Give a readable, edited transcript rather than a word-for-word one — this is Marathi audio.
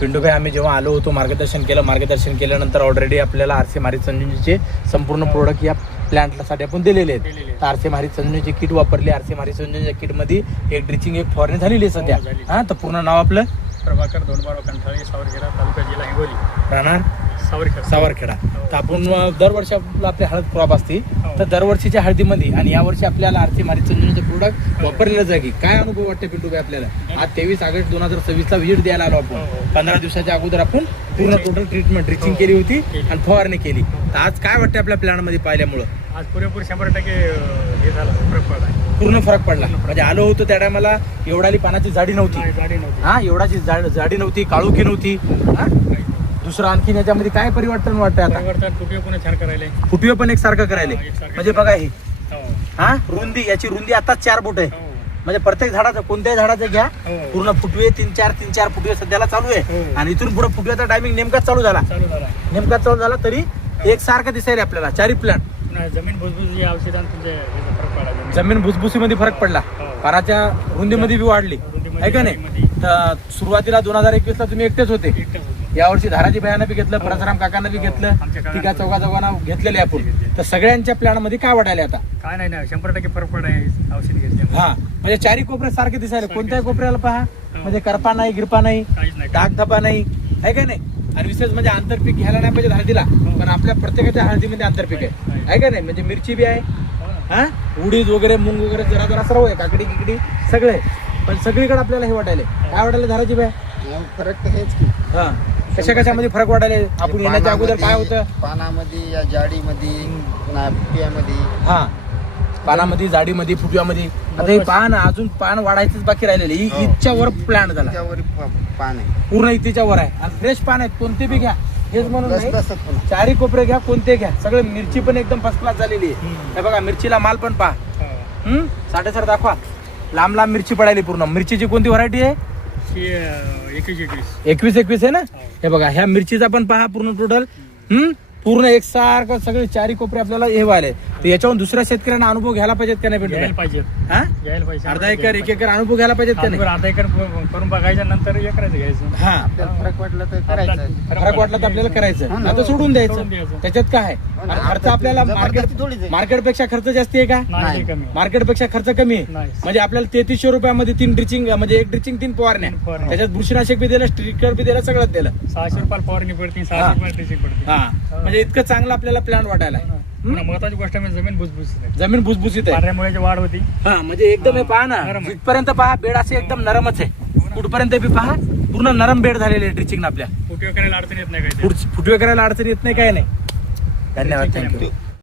पिंटूभाई आम्ही जेव्हा आलो होतो मार्गदर्शन केल्यानंतर ऑलरेडी आपल्याला आरसी मारी संजीवनीचे संपूर्ण प्रोडक्ट या प्लांटसाठी आपण दिलेले आहेत. तर आरसी मारी संजीवनीचे किट वापरले. आरसी मारी संजीवनीच्या किटमध्ये एक ड्रिचिंग एक फवारणी झालेली आहे सध्या. हां, तर पूर्ण नाव आपलं प्रभाकर धोंडबाराव कंठाळे, सावरखेडा तालुका, जिल्हा हिंगोली. राहणार सावरखेडा. तर आपण दरवर्षी आपली हळद क्रॉप असते, तर दरवर्षीच्या हळदीमध्ये आणि यावर्षी आपल्याला आरसी मारी संजीवनीचे प्रोडक्ट वापरलेलं जागी काय अनुभव वाटते पिंटूभाई आपल्याला? आज 23 ऑगस्ट 2026 ला व्हिजिट द्यायला आलो आपण. 15 दिवसाच्या अगोदर आपण पूर्ण टोटल ट्रीटमेंट ड्रिचिंग केली होती आणि फवारणी केली. तर आज काय वाटते आपल्या प्लॅन मध्ये पाहिल्यामुळं? आज पुरेपूर 100% हे झालं, फरक पडला, पूर्ण फरक पडला. म्हणजे आलो होतो त्या टायमाला एवढाली पानाची जाडी नव्हती. हा, एवढाची जाडी नव्हती, काळुकी नव्हती. हा, दुसरं आणखीन याच्यामध्ये काय परिवर्तन वाटतंय आता? फुटवे पण छान करायला, फुटवे पण एकसारखं करायला. म्हणजे बघा ही हा रुंदी, याची रुंदी आता 4 फूट आहे. म्हणजे प्रत्येक झाडाचं, कोणत्याही झाडाचं घ्या, पूर्ण फुटवे 3-4 फुटवे सध्याला चालू आहे. आणि इथून पुढे फुटव्याचा टायमिंग नेमकाच चालू झाला तरी एकसारखं दिसायला आपल्याला चारी प्लांट. जमीन भुसभुसी औषधांचे फरक पडला. जमीन भुसभुसीमध्ये फरक पडला, पानाच्या रुंदीमध्ये बी वाढली आहे का नाही? तर सुरुवातीला 2021 ला तुम्ही एकटेच होते. यावर्षी धाराजी भयानं बी घेतलं, परशुराम काकांना बी घेतलं, तिघा चौघांना घेतलेले आपण. तर सगळ्यांच्या प्लॅन मध्ये काय वाटायला आता? काय नाही ना, 100% फरक पडाय औषध घेतले. हा, म्हणजे चारी कोपरे सारखे दिसायला. कोणत्याही कोपऱ्याला पहा, म्हणजे करपा नाही, गिरपा नाही, डाग धपा नाही, आहे का नाही? आणि विशेष म्हणजे आंतरपीक घ्यायला नाही पाहिजे हळदीला, पण आपल्या प्रत्येकाच्या हळदीमध्ये आंतरपीक आहे का नाही? म्हणजे मिरची बी आहे, हा, उडीद वगैरे, मूग वगैरे, जरा सर्व आहे, काकडी किकडी सगळे. पण सगळीकडे आपल्याला हे वाटायले. काय वाटायला धाराजी बाय? फरक तर हेच की. हा, कशामध्ये फरक वाटायला? आपण येण्याच्या अगोदर काय होतं? पानामध्ये, या जाडीमध्ये, फुटव्यामध्ये. हा, पानामध्ये, जाडीमध्ये, फुटव्यामध्ये. आता हे पान अजून पान वाढायचंच बाकी राहिलेले. इतच्या वर प्लॅन झाला, पान आहे पूर्ण इतीच्या वर आहे. आणि फ्रेश पान आहेत, कोणते बी घ्या. हेच म्हणून नाही, चारी कोपरे घ्या, कोणते घ्या, सगळे. मिरची पण एकदम फर्स्ट क्लास झालेली आहे. हे बघा, मिरचीला माल पण पहा. साठे दाखवा, लांब मिरची पडायली पूर्ण. मिरचीची कोणती व्हरायटी आहे? 21 आहे ना? हे बघा, ह्या मिरचीचा पण पहा पूर्ण टोटल पूर्ण एकसारखं सगळे चारी कोपरे आपल्याला हे व्हायला. तर याच्यावर दुसऱ्या शेतकऱ्यांना अनुभव घ्यायला पाहिजेत का नाही? पाहिजे. अर्धा एकर, 1 एकर अनुभव घ्यायला पाहिजेत का नाही? अर्धा एकर करून बघायच्या नंतर एकराचं घ्यायचं. हा, फरक वाटला तर करायचं, फरक वाटला तर आपल्याला करायचं, आता सोडून द्यायचं. त्याच्यात काय आहे? खर्च आपल्याला मार्केटपेक्षा खर्च जास्त आहे का? मार्केटपेक्षा खर्च कमी आहे. म्हणजे आपल्याला 3300 रुपयामध्ये 3 ड्रिचिंग, म्हणजे 1 ड्रिचिंग 3 फवारण्या, त्याच्यात बुरशीनाशक बी दिलं, स्ट्रिकर बी दिलं, सगळं दिलं. 600 रुपये फवारणी पडते, 600 रुपये ड्रिचिंग पडते. हा, म्हणजे इतकं चांगलं आपल्याला प्लॅन वाटायला. महत्वाची गोष्ट म्हणजे जमीन भुसभुशीत आहे. जमीन भुसभुशीत आहे, पाण्यामुळे वाढ होती. हा, म्हणजे एकदम हे पहा ना, इथपर्यंत पहा, बेड असे एकदम नरमच आहे. कुठपर्यंत बी पहा, पूर्ण नरम बेड झालेले ड्रिचिंग आपल्या. फुटवे करायला अडचण येत नाही, फुटवे करायला अडचण येत नाही, काय नाही. धन्यवाद, थँक्यू.